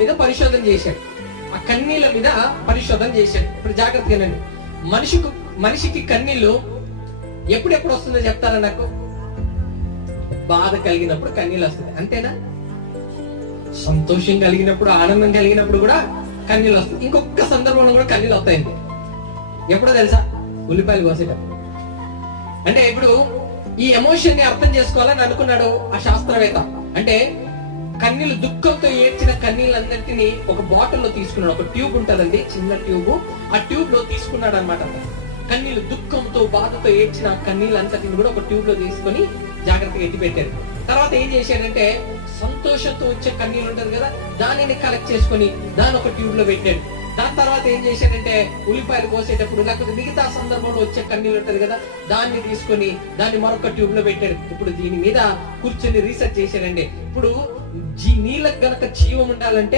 మీద పరిశోధన చేశాడు. ఆ కన్నీళ్ళ మీద పరిశోధన చేశాడు. ఇప్పుడు జాగ్రత్తగానండి, మనిషికి కన్నీళ్ళు ఎప్పుడెప్పుడు వస్తుందో చెప్తారా నాకు? బాధ కలిగినప్పుడు కన్నీళ్ళు వస్తుంది, అంతేనా? సంతోషం కలిగినప్పుడు, ఆనందం కలిగినప్పుడు కూడా కన్నీళ్ళు వస్తాయి. ఇంకొక సందర్భంలో కూడా కన్నీళ్ళు వస్తాయండి. ఎప్పుడో తెలుసా? ఉల్లిపాయలు కోసేటప్పుడు. అంటే ఇప్పుడు ఈ ఎమోషన్ ని అర్థం చేసుకోవాలని అనుకున్నాడు ఆ శాస్త్రవేత్త. అంటే కన్నీళ్ళు, దుఃఖంతో ఏడ్చిన కన్నీళ్ళందరినీ ఒక బాటిల్లో తీసుకున్నాడు. ఒక ట్యూబ్ ఉంటదండి, చిన్న ట్యూబ్. ఆ ట్యూబ్ లో తీసుకున్నాడు అనమాట. కన్నీళ్ళు, దుఃఖంతో బాధతో ఏడ్చిన కన్నీళ్ళంతటిని కూడా ఒక ట్యూబ్ లో తీసుకొని జాగ్రత్తగా ఎత్తి పెట్టాడు. తర్వాత ఏం చేశాడంటే సంతోషంతో వచ్చే కన్నీళ్ళు ఉంటది కదా, దానిని కలెక్ట్ చేసుకొని దాని ఒక ట్యూబ్ లో పెట్టాడు. దాని తర్వాత ఏం చేశాడంటే ఉల్లిపాయలు కోసేటప్పుడు లేకపోతే మిగతా సందర్భంలో వచ్చే కన్నీళ్ళు ఉంటది కదా, దాన్ని తీసుకొని దాన్ని మరొక ట్యూబ్ లో పెట్టాడు. ఇప్పుడు దీని మీద కూర్చొని రీసెర్చ్ చేశాడండి. ఇప్పుడు నీళ్ళకి గనక జీవం ఉండాలంటే